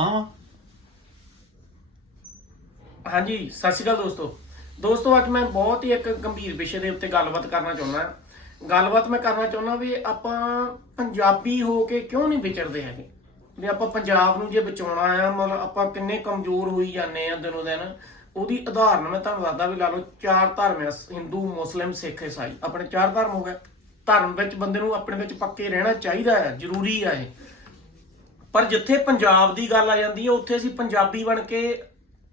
ਹਾਂ ਹਾਂਜੀ, ਸਤਿ ਸ਼੍ਰੀ ਅਕਾਲ ਦੋਸਤੋ। ਦੋਸਤੋ, ਅੱਜ ਮੈਂ ਬਹੁਤ ਹੀ ਇੱਕ ਗੰਭੀਰ ਵਿਸ਼ੇ ਦੇ ਉੱਤੇ ਗੱਲਬਾਤ ਕਰਨਾ ਚਾਹੁੰਦਾ। ਗੱਲਬਾਤ ਮੈਂ ਕਰਨਾ ਚਾਹੁੰਦਾ ਵੀ ਆਪਾਂ ਪੰਜਾਬੀ ਹੋ ਕੇ ਕਿਉਂ ਨਹੀਂ ਵਿਚਰਦੇ ਹੈਗੇ? ਵੀ ਆਪਾਂ ਪੰਜਾਬ ਨੂੰ ਜੇ ਬਚਾਉਣਾ ਆ, ਮਤਲਬ ਆਪਾਂ ਕਿੰਨੇ ਕਮਜ਼ੋਰ ਹੋਈ ਜਾਂਦੇ ਆ ਦਿਨੋ ਦਿਨ, ਉਹਦੀ ਉਦਾਹਰਨ ਮੈਂ ਤੁਹਾਨੂੰ ਦੱਸਦਾ ਵੀ ਲਾ ਲਓ, ਚਾਰ ਧਰਮ ਆ, ਹਿੰਦੂ, ਮੁਸਲਿਮ, ਸਿੱਖ ਈਸਾਈ ਆਪਣੇ ਚਾਰ ਧਰਮ ਹੋ ਗਏ। ਧਰਮ ਵਿੱਚ ਬੰਦੇ ਨੂੰ ਆਪਣੇ ਵਿੱਚ ਪੱਕੇ ਰਹਿਣਾ ਚਾਹੀਦਾ ਹੈ ਜ਼ਰੂਰੀ ਆ ਇਹ। ਪਰ ਜਿੱਥੇ ਪੰਜਾਬ ਦੀ ਗੱਲ ਆ ਜਾਂਦੀ ਹੈ, ਉੱਥੇ ਅਸੀਂ ਪੰਜਾਬੀ ਬਣ ਕੇ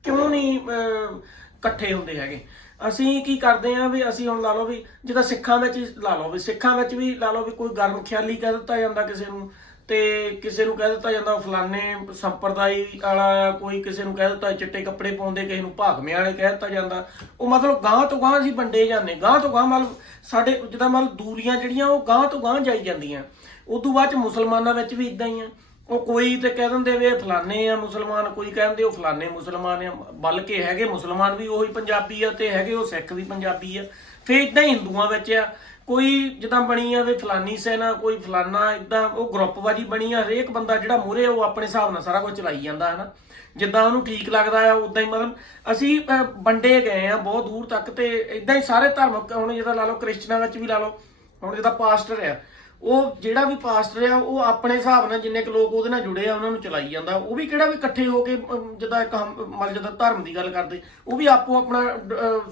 ਕਿਉਂ ਨਹੀਂ ਇਕੱਠੇ ਹੁੰਦੇ ਹੈਗੇ? ਅਸੀਂ ਕੀ ਕਰਦੇ ਆ ਵੀ ਅਸੀਂ ਹੁਣ ਲਾ ਲਓ ਵੀ ਜਿੱਦਾਂ ਸਿੱਖਾਂ ਵਿੱਚ ਲਾ ਲਓ ਵੀ, ਸਿੱਖਾਂ ਵਿੱਚ ਵੀ ਲਾ ਲਓ ਵੀ ਕੋਈ ਗਰਮ ਖਿਆਲੀ ਕਹਿ ਦਿੱਤਾ ਜਾਂਦਾ ਕਿਸੇ ਨੂੰ ਤੇ ਕਿਸੇ ਨੂੰ ਕਹਿ ਦਿੱਤਾ ਜਾਂਦਾ ਫਲਾਣੇ ਸੰਪਰਦਾਇ ਵਾਲਾ ਕੋਈ ਕਿਸੇ ਨੂੰ ਕਹਿ ਦਿੱਤਾ ਚਿੱਟੇ ਕੱਪੜੇ ਪਾਉਂਦੇ, ਕਿਸੇ ਨੂੰ ਭਾਗਮੇ ਵਾਲੇ ਕਹਿ ਦਿੱਤਾ ਜਾਂਦਾ। ਉਹ ਮਤਲਬ ਗਾਂ ਤੋਂ ਗਾਂ ਅਸੀਂ ਵੰਡੇ ਜਾਂਦੇ ਗਾਂ ਤੋਂ ਗਾਂ ਮਤਲਬ ਸਾਡੇ ਜਿੱਦਾਂ ਮਤਲਬ ਦੂਰੀਆਂ ਜਿਹੜੀਆਂ ਉਹ ਗਾਂ ਤੋਂ ਗਾਂ ਜਾਈ ਜਾਂਦੀਆਂ। ਉਦੋਂ ਬਾਅਦ ਚ ਮੁਸਲਮਾਨਾਂ ਵਿੱਚ ਵੀ ਇਦਾਂ ਹੀ ਆ। ਉਹ ਕੋਈ ਤੇ ਕਹਿ ਦਿੰਦੇ ਵੀ ਇਹ ਫਲਾਣੇ ਆ ਮੁਸਲਮਾਨ, ਕੋਈ ਕਹਿੰਦੇ ਉਹ ਫਲਾਣੇ ਮੁਸਲਮਾਨ ਆ, ਬਲਕਿ ਹੈਗੇ ਮੁਸਲਮਾਨ ਵੀ ਉਹੀ ਪੰਜਾਬੀ ਆ ਤੇ ਹੈਗੇ ਉਹ ਸਿੱਖ ਵੀ ਪੰਜਾਬੀ ਆ। ਫੇਰ ਇਦਾਂ ਹੀ ਹਿੰਦੂਆਂ ਵਿੱਚ ਆ, ਕੋਈ ਜਿੱਦਾਂ ਬਣੀ ਆ ਵੀ ਫਲਾਨੀ ਸੈਨਾ, ਕੋਈ ਫਲਾਨਾ ਇਦਾਂ ਉਹ ਗਰੁੱਪਵਾਜੀ ਬਣੀ ਆ, ਹਰੇਕ ਬੰਦਾ ਜਿਹੜਾ ਮੂਰੇ ਉਹ ਆਪਣੇ ਹਿਸਾਬ ਨਾਲ ਸਾਰਾ ਕੁਝ ਚਲਾਈ ਜਾਂਦਾ ਹੈ ਨਾ ਜਿੱਦਾਂ ਉਹਨੂੰ ਠੀਕ ਲੱਗਦਾ ਆ ਉਦਾਂ ਹੀ ਮਤਲਬ ਅਸੀਂ ਵੰਡੇ ਗਏ ਆ ਬਹੁਤ ਦੂਰ ਤੱਕ ਤੇ ਇਦਾਂ ਹੀ ਸਾਰੇ ਧਰਮ, ਹੁਣ ਜਿਹਦਾ ਲਾ ਲਓ ਕ੍ਰਿਸਚਨਾਂ ਵਿੱਚ ਵੀ ਲਾ ਲਓ, ਹੁਣ ਜਿਹਦਾ ਪਾਸਟਰ ਆ। ਉਹ ਜਿਹੜਾ ਵੀ ਪਾਸਟਰ ਆ, ਉਹ ਆਪਣੇ ਹਿਸਾਬ ਨਾਲ ਜਿੰਨੇ ਕੁ ਲੋਕ ਉਹਦੇ ਨਾਲ ਜੁੜੇ ਆ, ਉਹਨਾਂ ਨੂੰ ਚਲਾਈ ਜਾਂਦਾ। ਉਹ ਵੀ ਕਿਹੜਾ ਵੀ ਇਕੱਠੇ ਹੋ ਕੇ ਜਿੱਦਾਂ ਇੱਕ ਮਤਲਬ ਜਿੱਦਾਂ ਧਰਮ ਦੀ ਗੱਲ ਕਰਦੇ, ਉਹ ਵੀ ਆਪੋ ਆਪਣਾ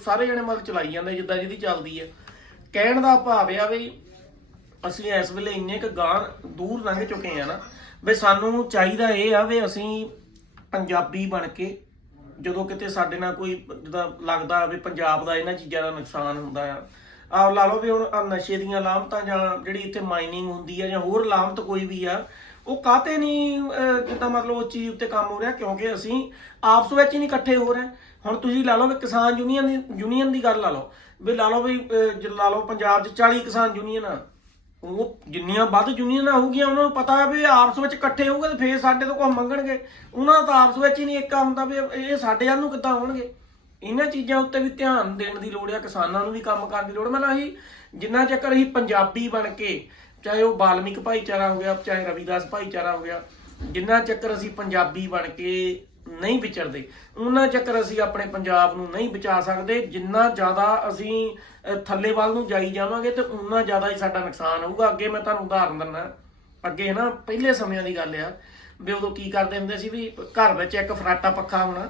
ਸਾਰੇ ਜਣੇ ਮਤਲਬ ਚਲਾਈ ਜਾਂਦੇ ਜਿੱਦਾਂ ਜਿਹਦੀ ਚੱਲਦੀ ਆ। ਕਹਿਣ ਦਾ ਭਾਵ ਆ ਵੀ ਅਸੀਂ ਇਸ ਵੇਲੇ ਇੰਨੇ ਕੁ ਗਾਂ ਦੂਰ ਲੰਘ ਚੁੱਕੇ ਆ ਨਾ, ਵੀ ਸਾਨੂੰ ਚਾਹੀਦਾ ਇਹ ਆ ਵੀ ਅਸੀਂ ਪੰਜਾਬੀ ਬਣ ਕੇ, ਜਦੋਂ ਕਿਤੇ ਸਾਡੇ ਨਾਲ ਕੋਈ ਜਿੱਦਾਂ ਲੱਗਦਾ ਵੀ ਪੰਜਾਬ ਦਾ ਇਹਨਾਂ ਚੀਜ਼ਾਂ ਦਾ ਨੁਕਸਾਨ ਹੁੰਦਾ ਆ ਆ ਲਾ ਲਓ ਵੀ ਹੁਣ ਆਹ ਨਸ਼ੇ ਦੀਆਂ ਲਾਮਤਾਂ ਜਾਂ ਜਿਹੜੀ ਇੱਥੇ ਮਾਈਨਿੰਗ ਹੁੰਦੀ ਆ ਜਾਂ ਹੋਰ ਲਾਮਤ ਕੋਈ ਵੀ ਆ ਉਹ ਕਾਤੇ ਨਹੀਂ ਅਹ, ਜਿੱਦਾਂ ਮਤਲਬ ਉਹ ਚੀਜ਼ ਉੱਤੇ ਕੰਮ ਹੋ ਰਿਹਾ ਕਿਉਂਕਿ ਅਸੀਂ ਆਪਸ ਵਿੱਚ ਹੀ ਨਹੀਂ ਇਕੱਠੇ ਹੋ ਰਹੇ। ਹੁਣ ਤੁਸੀਂ ਲਾ ਲਓ ਵੀ ਕਿਸਾਨ ਯੂਨੀਅਨ ਦੀ ਯੂਨੀਅਨ ਦੀ ਗੱਲ ਲਾ ਲਓ ਵੀ ਲਾ ਲਓ ਵੀ ਅਹ, ਜੇ ਲਾ ਲਓ ਪੰਜਾਬ 'ਚ 40 ਕਿਸਾਨ ਯੂਨੀਅਨ ਆ ਉਹ ਜਿੰਨੀਆਂ ਵੱਧ ਯੂਨੀਅਨਾਂ ਹੋਊਗੀਆਂ ਉਹਨਾਂ ਨੂੰ ਪਤਾ ਹੈ ਵੀ ਇਹ ਆਪਸ ਵਿੱਚ ਇਕੱਠੇ ਹੋਊਗੇ ਤੇ ਫੇਰ ਸਾਡੇ ਤੋਂ ਕੁਝ ਮੰਗਣਗੇ। ਉਹਨਾਂ ਦਾ ਤਾਂ ਆਪਸ ਵਿੱਚ ਹੀ ਨਹੀਂ ਏਕਾ ਹੁੰਦਾ ਵੀ ਇਹ ਸਾਡੇ ਵੱਲ ਨੂੰ ਕਿੱਦਾਂ ਹੋਣਗੇ। ਇਹਨਾਂ ਚੀਜ਼ਾਂ ਉੱਤੇ ਵੀ ਧਿਆਨ ਦੇਣ ਦੀ ਲੋੜ ਆ, ਕਿਸਾਨਾਂ ਨੂੰ ਵੀ ਕੰਮ ਕਰਨ ਦੀ ਲੋੜ ਮਤਲਬ ਅਸੀਂ ਜਿੰਨਾ ਚੱਕਰ ਅਸੀਂ ਪੰਜਾਬੀ ਬਣ ਕੇ, ਚਾਹੇ ਉਹ ਬਾਲਮਿਕ ਭਾਈਚਾਰਾ ਹੋ ਗਿਆ, ਚਾਹੇ ਰਵੀਦਾਸ ਭਾਈਚਾਰਾ ਹੋ ਗਿਆ, ਜਿੰਨਾ ਚੱਕਰ ਅਸੀਂ ਪੰਜਾਬੀ ਬਣ ਕੇ ਨਹੀਂ ਵਿਚਰਦੇ, ਉਹਨਾਂ ਚੱਕਰ ਅਸੀਂ ਆਪਣੇ ਪੰਜਾਬ ਨੂੰ ਨਹੀਂ ਬਚਾ ਸਕਦੇ। ਜਿੰਨਾ ਜ਼ਿਆਦਾ ਅਸੀਂ ਥੱਲੇ ਵੱਲ ਨੂੰ ਜਾਈ ਜਾਵਾਂਗੇ ਤੇ ਉਨਾ ਜ਼ਿਆਦਾ ਹੀ ਸਾਡਾ ਨੁਕਸਾਨ ਹੋਊਗਾ। ਅੱਗੇ ਮੈਂ ਤੁਹਾਨੂੰ ਉਦਾਹਰਨ ਦਿੰਦਾ। ਅੱਗੇ ਨਾ, ਪਹਿਲੇ ਸਮਿਆਂ ਦੀ ਗੱਲ ਆ, ਵੀ ਉਦੋਂ ਕੀ ਕਰਦੇ ਹੁੰਦੇ ਸੀ ਵੀ ਘਰ ਵਿੱਚ ਇੱਕ ਫਰਾਟਾ ਪੱਖਾ ਹੋਣਾ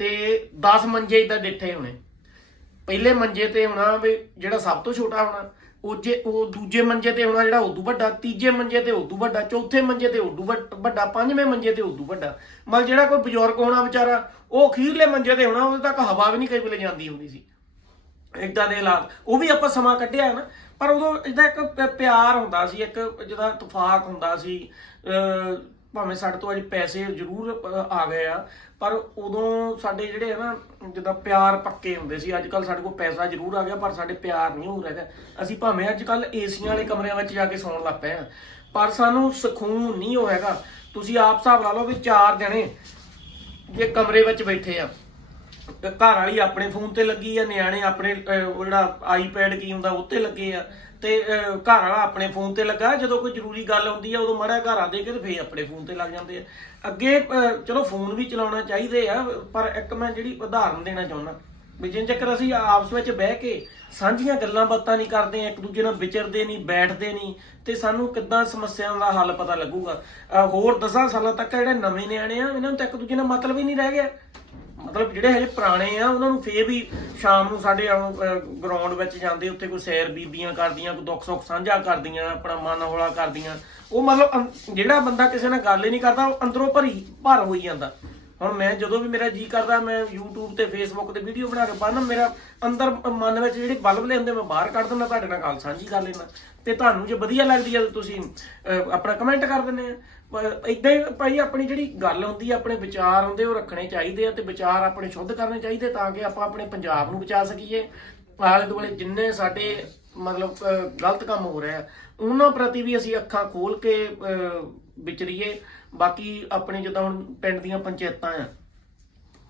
ਤੇ 10 ਮੰਜੇ ਇਦਾਂ ਡਿੱਠੇ ਹੋਣੇ। ਪਹਿਲੇ ਮੰਜੇ ਤੇ ਹੋਣਾ ਵੀ ਜਿਹੜਾ ਸਭ ਤੋਂ ਛੋਟਾ ਹੋਣਾ, ਉਹ ਜੇ ਉਹ ਦੂਜੇ ਮੰਜੇ ਤੇ ਹੋਣਾ ਜਿਹੜਾ ਉਦੋਂ ਵੱਡਾ, ਤੀਜੇ ਮੰਜੇ ਤੇ ਉਦੋਂ ਵੱਡਾ, ਚੌਥੇ ਮੰਜੇ ਤੇ ਉਦੋਂ ਵੱਡਾ ਪੰਜਵੇਂ ਮੰਜੇ ਤੇ ਉਦੋਂ ਵੱਡਾ। ਮਤਲਬ ਜਿਹੜਾ ਕੋਈ ਬਜ਼ੁਰਗ ਹੋਣਾ ਵਿਚਾਰਾ, ਉਹ ਅਖੀਰਲੇ ਮੰਜੇ ਤੇ ਹੋਣਾ, ਉਹਦੇ ਤੱਕ ਹਵਾ ਵੀ ਨਹੀਂ ਕਈ ਵੇਲੇ ਜਾਂਦੀ ਹੁੰਦੀ ਸੀ। ਇਦਾਂ ਦੇ ਹਾਲਾਤ। ਉਹ ਵੀ ਆਪਾਂ ਸਮਾਂ ਕੱਢਿਆ ਨਾ, ਪਰ ਉਦੋਂ ਇਦਾਂ ਇੱਕ ਪਿਆਰ ਹੁੰਦਾ ਸੀ, ਇੱਕ ਜਿਹਦਾ ਇਤਫਾਕ ਹੁੰਦਾ ਸੀ, ਅਹ ਭਾਵੇਂ ਸਾਡੇ ਤੋਂ ਅੱਜ ਪੈਸੇ ਜ਼ਰੂਰ ਆ ਗਏ ਆ ਪਰ ਉਦੋਂ ਸਾਡੇ ਜਿਹੜੇ ਆ ਨਾ ਜਿੱਦਾਂ ਪਿਆਰ ਪੱਕੇ ਹੁੰਦੇ ਸੀ ਅੱਜ ਕੱਲ ਸਾਡੇ ਕੋਲ ਪੈਸਾ ਜ਼ਰੂਰ ਆ ਗਿਆ ਪਰ ਸਾਡੇ ਪਿਆਰ ਨਹੀਂ ਹੋ ਰਿਹਾ ਅਸੀਂ ਭਾਵੇਂ ਅੱਜ ਕੱਲ ਏਸੀਆਂ ਵਾਲੇ ਕਮਰਿਆਂ ਵਿੱਚ ਜਾ ਕੇ ਸੌਣ ਲੱਗ ਪਏ ਆ ਪਰ ਸਾਨੂੰ ਸਕੂਨ ਨਹੀਂ ਹੋਏਗਾ ਤੁਸੀਂ ਆਪ ਹਿਸਾਬ ਲਾ ਲਓ ਵੀ ਚਾਰ ਜਣੇ ਜੇ ਕਮਰੇ ਵਿੱਚ ਬੈਠੇ ਆ ਘਰ ਵਾਲੀ ਆਪਣੇ ਫੋਨ ਤੇ ਲੱਗੀ ਆ ਨਿਆਣੇ ਆਪਣੇ ਅਹ, ਉਹ ਜਿਹੜਾ ਆਈਪੈਡ ਕੀ ਹੁੰਦਾ ਉੱਤੇ ਲੱਗੇ ਆ ਤੇ ਅਹ, ਘਰ ਵਾਲਾ ਆਪਣੇ ਫੋਨ ਤੇ ਲੱਗਾ ਜਦੋਂ ਕੋਈ ਜ਼ਰੂਰੀ ਗੱਲ ਹੁੰਦੀ ਆ ਉਦੋਂ ਮੜਾ ਘਰ ਆ ਦੇ ਕੇ ਤੇ ਫੇਰ ਆਪਣੇ ਫੋਨ ਤੇ ਲੱਗ ਜਾਂਦੇ ਆ। ਅੱਗੇ ਅਹ, ਚਲੋ ਫੋਨ ਵੀ ਚਲਾਉਣਾ ਚਾਹੀਦੇ ਆ ਪਰ ਇੱਕ ਮੈਂ ਜਿਹੜੀ ਉਦਾਹਰਨ ਦੇਣਾ ਚਾਹੁੰਦਾ ਵੀ ਜਿੰਨ ਚੱਕਰ ਅਸੀਂ ਆਪਸ ਵਿੱਚ ਬਹਿ ਕੇ ਸਾਂਝੀਆਂ ਗੱਲਾਂ ਬਾਤਾਂ ਨਹੀਂ ਕਰਦੇ ਇੱਕ ਦੂਜੇ ਨਾਲ ਵਿਚਰਦੇ ਨਹੀਂ ਬੈਠਦੇ ਨਹੀਂ ਤੇ ਸਾਨੂੰ ਕਿੱਦਾਂ ਸਮੱਸਿਆਵਾਂ ਦਾ ਹੱਲ ਪਤਾ ਲੱਗੂਗਾ। ਅਹ, ਹੋਰ 10 ਸਾਲਾਂ ਤੱਕ ਜਿਹੜੇ ਨਵੇਂ ਨਿਆਣੇ ਆ ਇਹਨਾਂ ਨੂੰ ਤਾਂ ਇੱਕ ਦੂਜੇ ਨਾਲ ਮਤਲਬ ਹੀ ਨਹੀਂ ਰਹਿ ਗਿਆ। ਮਤਲਬ ਜਿਹੜੇ ਹਜੇ ਪੁਰਾਣੇ ਆ, ਉਹਨਾਂ ਨੂੰ ਫੇਰ ਵੀ ਸ਼ਾਮ ਨੂੰ ਸਾਡੇ ਗਰਾਊਂਡ ਵਿੱਚ ਜਾਂਦੇ, ਉੱਥੇ ਕੋਈ ਸੈਰ ਬੀਬੀਆਂ ਕਰਦੀਆਂ, ਕੋਈ ਦੁੱਖ ਸੁੱਖ ਸਾਂਝਾ ਕਰਦੀਆਂ, ਆਪਣਾ ਮਨ ਹੌਲਾ ਕਰਦੀਆਂ। ਉਹ ਮਤਲਬ ਜਿਹੜਾ ਬੰਦਾ ਕਿਸੇ ਨਾਲ ਗੱਲ ਹੀ ਨਹੀਂ ਕਰਦਾ, ਉਹ ਅੰਦਰੋਂ ਭਰੀ, ਭਰ ਹੋਈ ਜਾਂਦਾ। ਹੁਣ ਮੈਂ ਜਦੋਂ ਵੀ ਮੇਰਾ ਜੀ ਕਰਦਾ, ਮੈਂ YouTube ਤੇ Facebook ਤੇ ਵੀਡੀਓ ਬਣਾ ਕੇ ਪਾਣਾ ਮੇਰਾ ਅੰਦਰ ਮਨ ਵਿੱਚ ਜਿਹੜੇ ਬਲਬਲੇ ਹੁੰਦੇ, ਮੈਂ ਬਾਹਰ ਕੱਢ ਦਿੰਦਾ, ਤੁਹਾਡੇ ਨਾਲ ਗੱਲ ਸਾਂਝੀ ਕਰ ਲੈਣਾ ਤੇ ਤੁਹਾਨੂੰ ਜੇ ਵਧੀਆ ਲੱਗਦੀ ਹੈ ਤੁਸੀਂ ਆਪਣਾ ਕਮੈਂਟ ਕਰ ਦਿੰਦੇ ਆ। ਇਦਾਂ ਹੀ ਭਾਈ ਆਪਣੀ ਜਿਹੜੀ ਗੱਲ ਹੁੰਦੀ ਹੈ ਆਪਣੇ ਵਿਚਾਰ ਹੁੰਦੇ, ਉਹ ਰੱਖਣੇ ਚਾਹੀਦੇ ਆ ਤੇ ਵਿਚਾਰ ਆਪਣੇ ਸ਼ੁੱਧ ਕਰਨੇ ਚਾਹੀਦੇ ਤਾਂ ਕਿ ਆਪਾਂ ਆਪਣੇ ਪੰਜਾਬ ਨੂੰ ਬਚਾ ਸਕੀਏ। ਆਲੇ ਦੁਆਲੇ ਜਿੰਨੇ ਸਾਡੇ, ਮਤਲਬ ਗਲਤ ਕੰਮ ਹੋ ਰਿਹਾ ਉਹਨਾਂ ਪ੍ਰਤੀ ਵੀ ਅਸੀਂ ਅੱਖਾਂ ਖੋਲ ਕੇ ਵਿਚਰੀਏ। ਬਾਕੀ ਆਪਣੇ ਜਿੱਦਾਂ ਹੁਣ ਪਿੰਡ ਦੀਆਂ ਪੰਚਾਇਤਾਂ ਆ,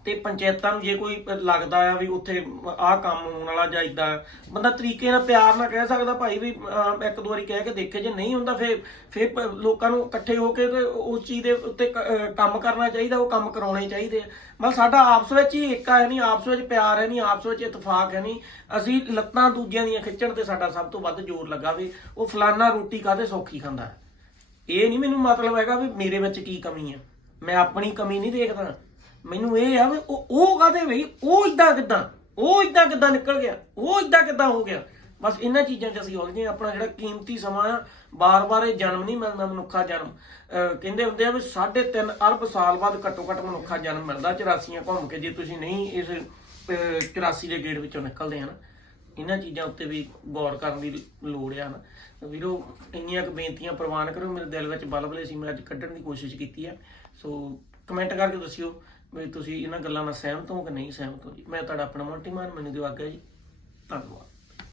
ਤੇ ਪੰਚਾਇਤਾਂ ਨੂੰ ਜੇ ਕੋਈ ਲੱਗਦਾ ਆ ਵੀ ਉੱਥੇ ਆਹ ਕੰਮ ਹੋਣ ਵਾਲਾ ਜਾਂ ਇਦਾਂ ਬੰਦਾ ਤਰੀਕੇ ਨਾਲ ਪਿਆਰ ਨਾਲ ਕਹਿ ਸਕਦਾ ਭਾਈ ਵੀ ਇੱਕ ਦੋ ਵਾਰੀ ਕਹਿ ਕੇ ਦੇਖੇ, ਜੇ ਨਹੀਂ ਹੁੰਦਾ ਫੇਰ ਫੇਰ ਲੋਕਾਂ ਨੂੰ ਇਕੱਠੇ ਹੋ ਕੇ ਉਸ ਚੀਜ਼ ਦੇ ਉੱਤੇ ਕੰਮ ਕਰਨਾ ਚਾਹੀਦਾ, ਉਹ ਕੰਮ ਕਰਾਉਣੇ ਚਾਹੀਦੇ ਆ। ਮਤਲਬ ਸਾਡਾ ਆਪਸ ਵਿੱਚ ਹੀ ਏਕਾ ਹੈ ਨਹੀਂ ਆਪਸ ਵਿੱਚ ਪਿਆਰ ਹੈ ਨਹੀਂ ਆਪਸ ਵਿੱਚ ਇਤਫਾਕ ਹੈ ਨਹੀਂ ਅਸੀਂ ਲੱਤਾਂ ਦੂਜਿਆਂ ਦੀਆਂ ਖਿੱਚਣ ਤੇ ਸਾਡਾ ਸਭ ਤੋਂ ਵੱਧ ਜ਼ੋਰ ਲੱਗਾ ਵੀ ਉਹ ਫਲਾਨਾ ਰੋਟੀ ਕਾਹਦੇ ਸੌਖੀ ਖਾਂਦਾ। ਹੈ ਇਹ ਨਹੀਂ ਮੈਨੂੰ ਮਤਲਬ ਹੈਗਾ ਵੀ ਮੇਰੇ ਵਿੱਚ ਕੀ ਕਮੀ ਆ। ਮੈਂ ਆਪਣੀ ਕਮੀ ਨਹੀਂ ਦੇਖਦਾ। ਮੈਨੂੰ ਇਹ ਆ ਵੀ ਉਹ ਉਹ ਕਾਹਦੇ ਬਈ? ਉਹ ਇਦਾਂ ਕਿਦਾਂ? ਉਹ ਇਦਾਂ ਕਿਦਾਂ ਨਿਕਲ ਗਿਆ? ਉਹ ਇਦਾਂ ਕਿਦਾਂ ਹੋ ਗਿਆ? ਬਸ ਇਹਨਾਂ ਚੀਜ਼ਾਂ 'ਚ ਅਸੀਂ ਉਲਝੇ ਹਾਂ। ਆਪਣਾ ਜਿਹੜਾ ਕੀਮਤੀ ਸਮਾਂ ਆ ਬਾਰ-ਬਾਰ ਇਹ ਜਨਮ ਨਹੀਂ ਮਿਲਦਾ ਮਨੁੱਖਾ ਜਨਮ। ਅਹ ਕਹਿੰਦੇ ਹੁੰਦੇ ਆ ਵੀ 3.5 ਅਰਬ ਸਾਲ ਬਾਅਦ ਘੱਟੋ-ਘੱਟ ਮਨੁੱਖਾ ਜਨਮ ਮਿਲਦਾ। 84 ਘੁੰਮ ਕੇ ਜੇ ਤੁਸੀਂ ਨਹੀਂ ਇਸ ਅਹ, 84 ਦੇ ਗੇੜ ਵਿੱਚੋਂ ਨਿਕਲਦੇ ਆ ਨਾ ਇਹਨਾਂ ਚੀਜ਼ਾਂ ਉੱਤੇ ਵੀ ਗੌਰ ਕਰਨ ਦੀ ਲੋੜ ਆ ਨਾ। ਵੀਰੋ, ਇੰਨੀਆਂ ਕੁ ਬੇਨਤੀਆਂ ਪ੍ਰਵਾਨ ਕਰੋ, ਮੇਰੇ ਦਿਲ ਵਿੱਚ ਬਲਬਲੇ ਸੀ ਮੈਂ ਅੱਜ ਕੱਢਣ ਦੀ ਕੋਸ਼ਿਸ਼ ਕੀਤੀ ਆ। ਸੋ ਕਮੈਂਟ ਕਰਕੇ ਦੱਸਿਓ ਵੀ ਤੁਸੀਂ ਇਹਨਾਂ ਗੱਲਾਂ ਨਾਲ ਸਹਿਮਤ ਹੋ ਕਿ ਨਹੀਂ ਸਹਿਮਤ ਹੋ ਜੀ। ਮੈਂ ਤੁਹਾਡਾ ਆਪਣਾ ਮੋਂਟੀ ਮਾਨ ਮੈਨੂੰ ਦਿਓ ਆਗਿਆ ਜੀ। ਧੰਨਵਾਦ।